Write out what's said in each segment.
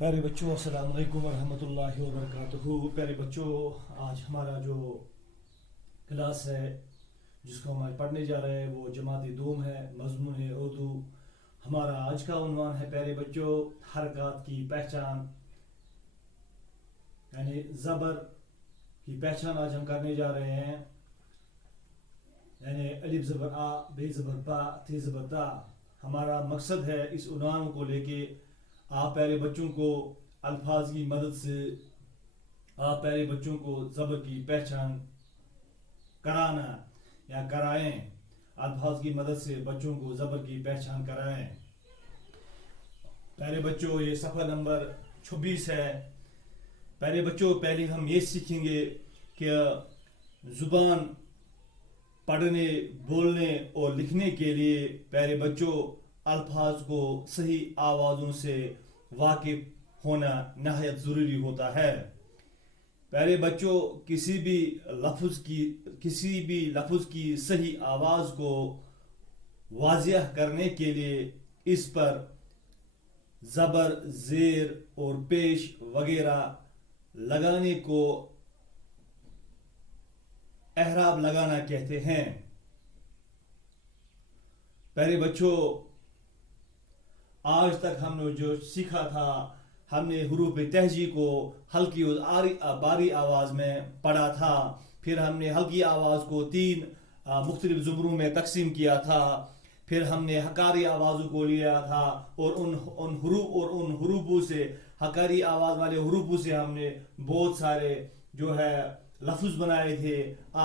پیارے بچوں، السلام علیکم ورحمۃ اللہ وبرکاتہ۔ پیارے بچوں، آج ہمارا جو کلاس ہے جس کو ہم آج پڑھنے جا رہے ہیں وہ جماعت دوم ہے، مضمون ہے اردو۔ ہمارا آج کا عنوان ہے پیارے بچوں حرکات کی پہچان، یعنی زبر کی پہچان آج ہم کرنے جا رہے ہیں، یعنی الف زبر آ، بے زبر با، تے زبر تا۔ ہمارا مقصد ہے اس عنوان کو لے کے آپ پیارے بچوں کو الفاظ کی مدد سے آپ پیارے بچوں کو زبر کی پہچان کرانا یا کرائیں، الفاظ کی مدد سے بچوں کو زبر کی پہچان کرائیں۔ پیارے بچوں، یہ صفحہ نمبر 26 ہے۔ پیارے بچوں، پہلے ہم یہ سیکھیں گے کہ زبان پڑھنے، بولنے اور لکھنے کے لیے پیارے بچوں الفاظ کو صحیح آوازوں سے واقف ہونا نہایت ضروری ہوتا ہے۔ پیارے بچوں، کسی بھی لفظ کی صحیح آواز کو واضح کرنے کے لیے اس پر زبر، زیر اور پیش وغیرہ لگانے کو اعراب لگانا کہتے ہیں۔ پیارے بچوں، آج تک ہم نے جو سیکھا تھا، ہم نے حروف تہجی کو ہلکی اور باری آواز میں پڑھا تھا، پھر ہم نے ہلکی آواز کو 3 مختلف زمروں میں تقسیم کیا تھا، پھر ہم نے حکاری آوازوں کو لیا تھا اور ان حروفوں سے، حکاری آواز والے حروفوں سے ہم نے بہت سارے جو ہے لفظ بنائے تھے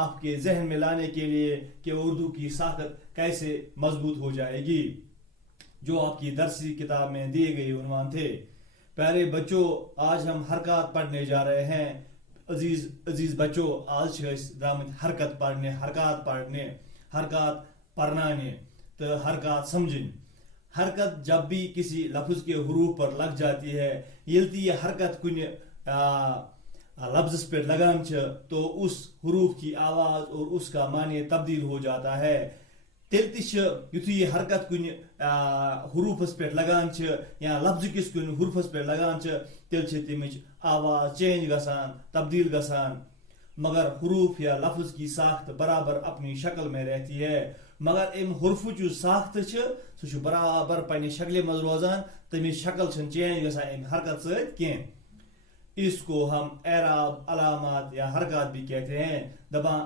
آپ کے ذہن میں لانے کے لیے کہ اردو کی ساخت کیسے مضبوط ہو جائے گی، جو آپ کی درسی کتاب میں دیے گئے عنوان تھے۔ پیارے بچوں، آج ہم حرکات پڑھنے جا رہے ہیں۔ عزیز بچوں، آج درامت حرکت پڑھنے، حرکات پڑھنانے تو حرکات سمجھن۔ حرکت جب بھی کسی لفظ کے حروف پر لگ جاتی ہے، یلتی یہ حرکت کن لفظ پر لگان تو اس حروف کی آواز اور اس کا معنی تبدیل ہو جاتا ہے۔ تیلتش یتھے یہ حرکت کن حروفس پہ لگان یا لفظ کس کن حروفس پہ لگان تیل تمچ آواز چینج گسان، تبدیل گسان، مگر حروف یا لفظ کی ساخت برابر اپنی شکل میں رہتی ہے۔ مگر ام حرف جو ساخت سہ برابر پنہ شکل مز روزان، تمچ شکل چینج گسان ام حرکت ست کی۔ اس کو ہم اعراب، علامات یا حرکات بھی کہتے ہیں۔ دپان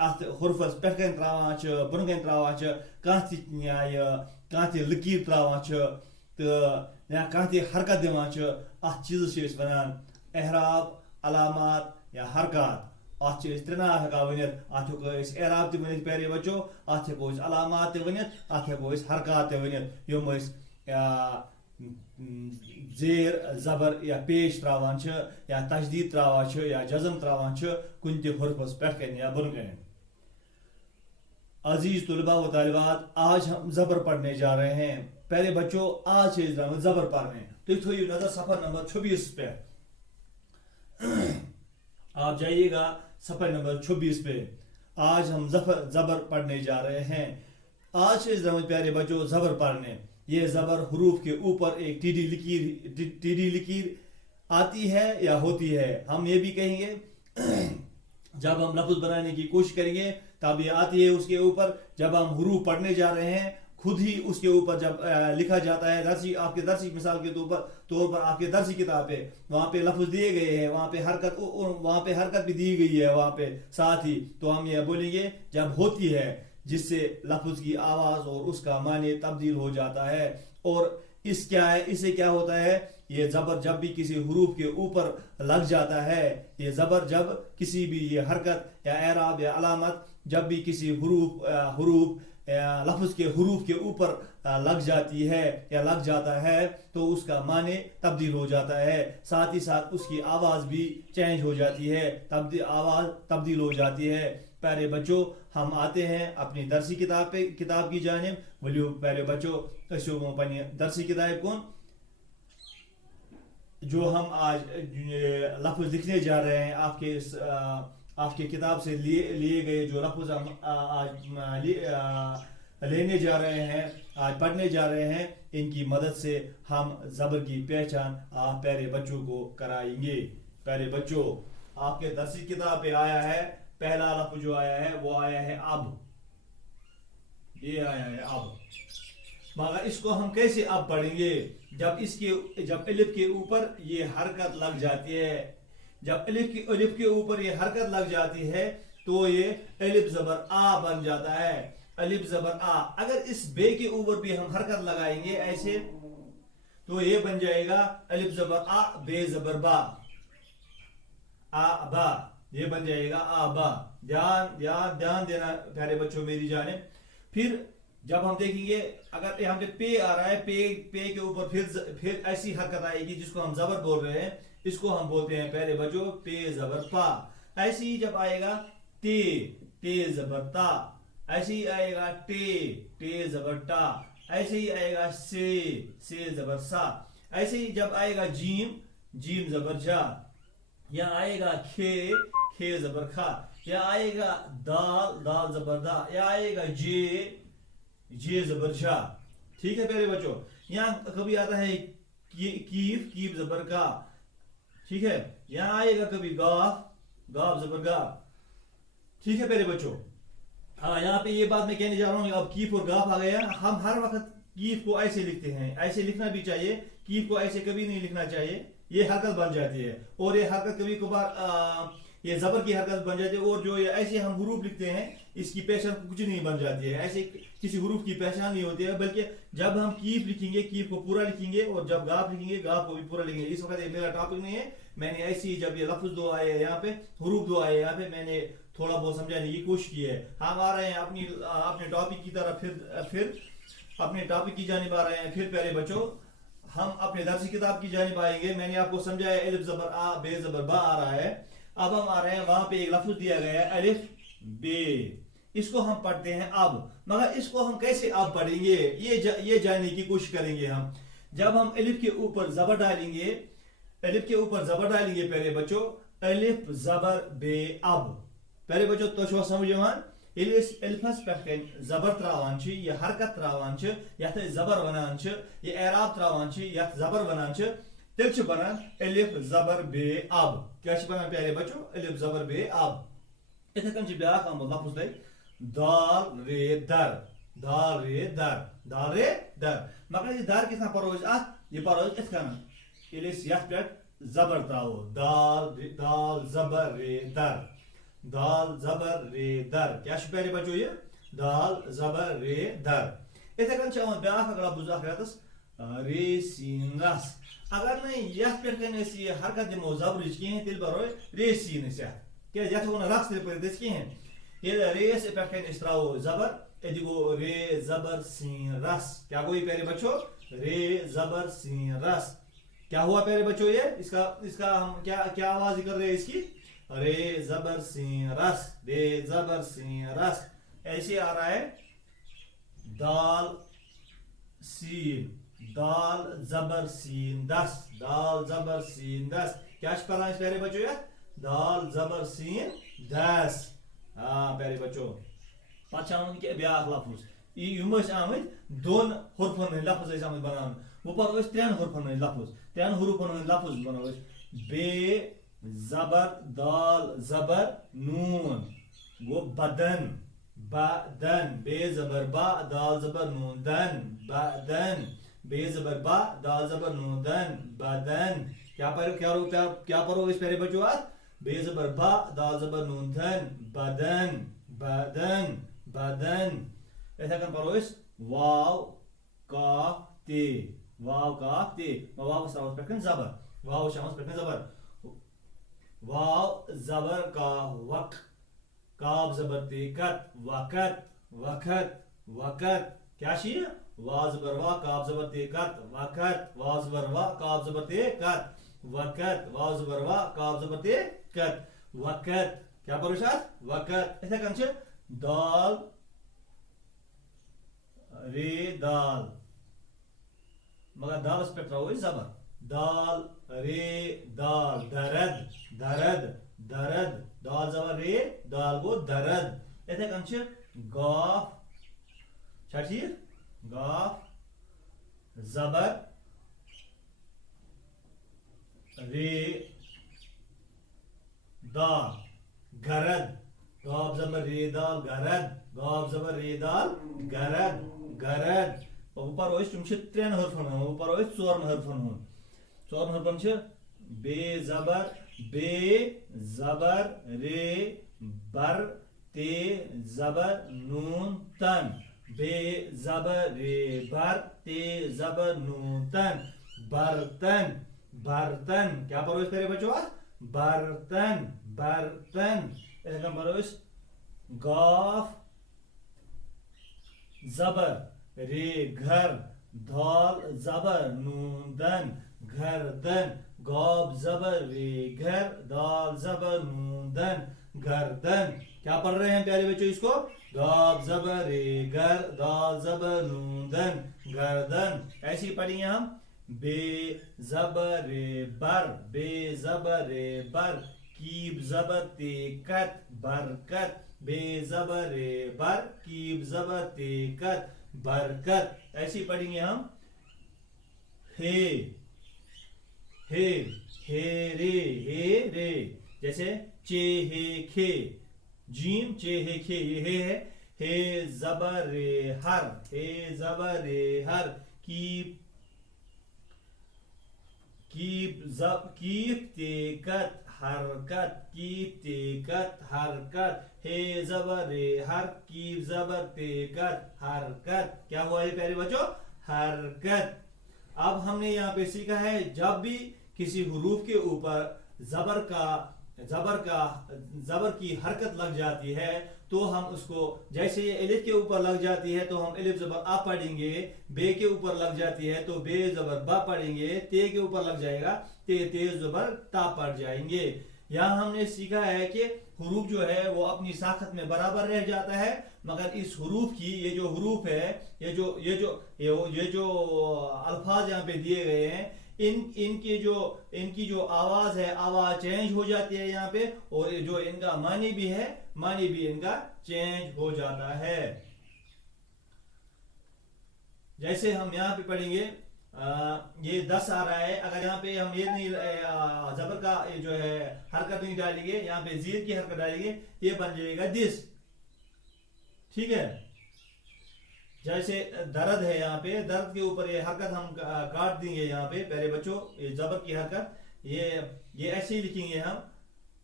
ات حرفس پہ کن تراوان بن کن تراوان کان تہ لکیر تراوان تو یا کان تہ حرکت دِوان ات چیز ونان اعراب، علامات یا حرکات۔ ات ترے ناو ہیکان ونت، ات ہیکو اعراب تہ ونت پیارے بچوں، ات ہیکو علامات تہ ونت، ات ہیکو حرکات تہ ونت، یم زیر، زبر یا پیش تراوان یا تشدید تراوان یا جزم تراوان کن تہ حرفس پہ کن یا بن کن۔ عزیز طلباء و طالبات، آج ہم زبر پڑھنے جا رہے ہیں۔ پیارے بچوں، آج زبر پڑھنے، تو تھوئیو نظر صفحہ نمبر 26 پہ، آپ جائیے گا صفحہ نمبر 26 پہ۔ آج ہم زبر پڑھنے جا رہے ہیں۔ آج پیارے بچوں زبر پڑھنے، یہ زبر حروف کے اوپر ایک ٹیڑھی لکیر آتی ہے یا ہوتی ہے۔ ہم یہ بھی کہیں گے جب ہم لفظ بنانے کی کوشش کریں گے تب یہ آتی ہے اس کے اوپر۔ جب ہم حروف پڑھنے جا رہے ہیں، خود ہی اس کے اوپر جب لکھا جاتا ہے، آپ کے درسی مثال کے طور پر آپ کے درسی کتاب پہ وہاں پہ لفظ دیے گئے ہیں، وہاں پہ حرکت بھی دی گئی ہے وہاں پہ ساتھ ہی، تو ہم یہ بولیں گے جب ہوتی ہے، جس سے لفظ کی آواز اور اس کا معنی تبدیل ہو جاتا ہے۔ اور اسے کیا ہوتا ہے، یہ زبر جب بھی کسی حروف کے اوپر لگ جاتا ہے، یہ زبر جب کسی بھی یہ حرکت یا اعراب یا علامت جب بھی کسی لفظ کے حروف کے اوپر لگ جاتی ہے یا لگ جاتا ہے تو اس کا معنی تبدیل ہو جاتا ہے، ساتھ ہی ساتھ اس کی آواز بھی چینج ہو جاتی ہے، آواز تبدیل ہو جاتی ہے۔ پیارے بچوں، ہم آتے ہیں اپنی درسی کتاب کی جانب۔ ولیو پیارے بچوں پنہ درسی کتاب کن جو ہم آج لفظ لکھنے جا رہے ہیں، آپ کے کتاب سے لیے گئے جو لفظ ہم آج لینے جا رہے ہیں، آج پڑھنے جا رہے ہیں، ان کی مدد سے ہم زبر کی پہچان آپ پیارے بچوں کو کرائیں گے. پیارے بچوں آپ کے درسی کتاب پہ آیا ہے پہلا لفظ جو آیا ہے وہ آیا ہے اب. یہ آیا ہے اب. مگر اس کو ہم کیسے اب پڑھیں گے؟ جب الف کے اوپر یہ حرکت لگ جاتی ہے. جب الف کے اوپر یہ حرکت لگ جاتی ہے تو یہ الف زبر آ بن جاتا ہے. الف زبر آ. اگر اس بے کے اوپر بھی ہم حرکت لگائیں گے ایسے تو یہ بن جائے گا الف زبر آ بے زبر با. آ با. یہ بن جائے گا آ با. دھیان دینا پیارے بچوں میری جانب. پھر جب ہم دیکھیں گے اگر یہاں پہ پے آ رہا ہے پے کے اوپر پھر ایسی حرکت آئے گی جس کو ہم زبر بول رہے ہیں. اس کو ہم بولتے ہیں پیارے بچوں پے زبر پا. ایسے ہی جب آئے گا تے زبر تا. ایسے ہی آئے گا ٹے زبر ٹا. ایسے ہی آئے گا سے زبر سا. ایسے ہی جب آئے گا جیم زبر جا. یا آئے گا کھے زبر کھا. یا آئے گا دال زبر دا. یا آئے گا جے زبر جا. ٹھیک ہے پیارے بچوں. یہاں کبھی آتا ہے کیف زبر کا. ٹھیک ہے. یہاں آئے گا کبھی گاف زبر گا. ٹھیک ہے پیارے بچوں. ہاں یہاں پہ یہ بات میں کہنے جا رہا ہوں اب کیف اور گاف آ گیا. ہم ہر وقت کیف کو ایسے لکھتے ہیں. ایسے لکھنا بھی چاہیے. کیف کو ایسے کبھی نہیں لکھنا چاہیے. یہ حرکت بن جاتی ہے اور یہ حرکت کبھی کبھار یہ زبر کی حرکت بن جاتی ہے. اور جو ایسے ہم حروف لکھتے ہیں اس کی پہچان کچھ نہیں بن جاتی ہے. ایسے کسی حروف کی پہچان نہیں ہوتی ہے. بلکہ جب ہم کیف لکھیں گے کیف کو پورا لکھیں گے اور جب گاف لکھیں گے گاف کو بھی پورا لکھیں گے. اس وقت یہ میرا ٹاپک نہیں ہے. میں نے ایسی جب یہ لفظ دو آئے یہاں پہ حروف دو آئے یہاں پہ میں نے تھوڑا بہت سمجھانے کی کوشش کی ہے. ہم آ رہے ہیں اپنے ٹاپک کی طرف پھر اپنے ٹاپک کی جانب آ رہے ہیں. پھر پیارے بچوں ہم اپنے درسی کتاب کی جانب آئیں گے. میں نے آپ کو سمجھایا الف زبر آ بے زبر با آ رہا ہے. اب ہم آ رہے ہیں وہاں پہ ایک لفظ دیا گیا ہے الف بے. اس کو ہم پڑھتے ہیں اب. مگر اس کو ہم کیسے اب پڑھیں گے یہ جاننے کی کوشش کریں گے ہم. جب ہم الف کے اوپر زبر ڈالیں گے پیارے بچوں الف زبر بے اب. پیارے بچوں تو چھو سمجھوان الفس پہ زبر تراوان چھ یہ حرکت تراوان چھ یت زبر ونان چھ یہ اعراب تراوان چھ یت زبر ونان چھ تیل چھ بنان الف زبر بے اب. کیا چھ بنان پیارے بچوں الف زبر بے اب. اتھے کن چھ بیاکھ آمد لفظ لے دال رے در. مگر یہ در کتنا پڑھو یہ پڑھو ات کن یل یت پہ زبر تراو دال زبر رے در. دال زبر رے در. کیا چھ پیارے بچوں یہ دال زبر رے در. اتھے کن چھ آمد بیاکھ اگر لفظ رتس رے سین رس. اگر نہیں یت پہ کن اس یہ حرکت دمو زبرچ کہیں تیل برو رے سین اس کہ یت ہو رقص تیل پر دس کہیں یہ رے سے پہ کن اس تراو زبر یہ گو رے زبر سین رس. کیا گوئی پیارے بچوں رے زبر سین رس. کیا ہوا پیارے بچوں یہ اس کا ہم کیا آواز کر رہے ہیں اس کی رے زبر سین رس. رے زبر سین رس. ایسے آ رہا ہے دال زبر سین دس. دال زبر سین دس. کیا پڑھنا اس پیارے بچوں یہ دال زبر سین دس. ہاں پیارے بچوں پتہ آمد کہ بیاکھ لفظ یم آمد دون حرفن ہند لفظ آمد بنان. وہ پڑھو ترین حرفن ہند لفظ ترین حروفن ہند لفظ بنو بے زبر دال زبر نون گو بدن. بے زبر با دال زبر نون دن بدن. بے زبر با دال زبر نون دن بدن. کیا پڑھو اس پیارے بچوں بے زبر با دال زبر نون دن بدن. اتھے کن پڑھو اس واو کاف تے. واو سراوس پہ زبر. واو شامس پہ زبر. واو زبر کا وق. کاف زبر تے کت وقت. کیا چھ واو زبر وا کاف زبر تے کت وقت. واو زبر وا کاف زبر تے کت وقت. واو زبر وا کاف زبر تے کت وقت. کیا پڑھو وقت. اتھے کن چھ دال رے دال. مگر دالس پہ تراو زبر دال رے دال درد. دال زبر رے دال گو درد. اتھے کن چھ گاف گاف زبر رے دال گرد گاب زبر رے دال گرد گاب زبر رے دال گرد گرد اوپر اوس تم چھ ترین حرفن ہن اوپر اوس ژورن حرفن ہن ژورن حرفن چھ بے زبر رے بر تے زبر نون تن بے زبر رے بر تے زبر نون تن برتن برتن کیا پڑھو اس پیارے بچوں برتن برتن ایسا پڑھو اس گاف زبر رے گھر دال زبر نون دن گھردن گاب زبر رے گھر دال زبر نون دن گردن کیا پڑھ رہے ہیں پیارے بچوں اس کو گاب زبر رے گر دال زبر نون دن گردن ایسی پڑھیں ہم بے زبر رے بر بے زبر رے بر کیب زبر تے کت برکت بے زبر رے بر کیب زبر تے کت برکت ایسی پڑھیں گے ہم ہے رے جیسے چے ہے کھے جیم چے ہے کھے یہ ہے زبر رے ہر ہے زبر رے ہر کیپ تے کت حرکت کیپ تے کت حرکت ہے زبر رے ہر کیپ زبر تے کت حرکت کیا ہوا ہے پیارے بچوں حرکت اب ہم نے یہاں پہ سیکھا ہے جب بھی کسی حروف کے اوپر زبر کی حرکت لگ جاتی ہے تو ہم اس کو جیسے یہ الف کے اوپر لگ جاتی ہے تو ہم الف زبر آ پڑھیں گے بے کے اوپر لگ جاتی ہے تو بے زبر با پڑھیں گے تے کے اوپر لگ جائے گا تے زبر تا پڑھ جائیں گے یہاں ہم نے سیکھا ہے کہ حروف جو ہے وہ اپنی ساخت میں برابر رہ جاتا ہے مگر اس حروف کی یہ جو حروف ہے یہ جو الفاظ یہاں پہ دیے گئے ہیں ان کی جو آواز ہے آواز چینج ہو جاتی ہے یہاں پہ اور جو ان کا معنی بھی ہے معنی بھی ان کا چینج ہو جاتا ہے جیسے ہم یہاں پہ پڑھیں گے یہ 10 آ رہا ہے اگر یہاں پہ ہم یہ نہیں زبر کا جو ہے حرکت نہیں ڈالیں گے یہاں پہ زیر کی حرکت ڈالیں گے یہ بن جائے گا دس ٹھیک ہے جیسے درد ہے یہاں پہ درد کے اوپر یہ حرکت ہم کاٹ دیں گے یہاں پہ پیارے بچوں یہ زبر کی حرکت یہ ایسے ہی لکھیں گے ہم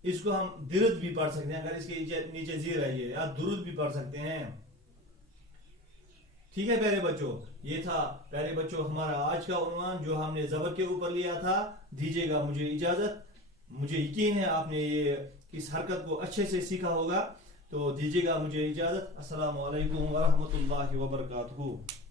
اس کو ہم درد بھی پڑھ سکتے ہیں اگر اس کے نیچے زیر ہے یہ یا درد بھی پڑھ سکتے ہیں ٹھیک ہے پیارے بچوں یہ تھا پیارے بچوں ہمارا آج کا عنوان جو ہم نے زبر کے اوپر لیا تھا دیجیے گا مجھے اجازت مجھے یقین ہے آپ نے یہ اس حرکت کو اچھے سے سیکھا ہوگا تو دیجیے گا مجھے اجازت السلام علیکم ورحمۃ اللہ وبرکاتہ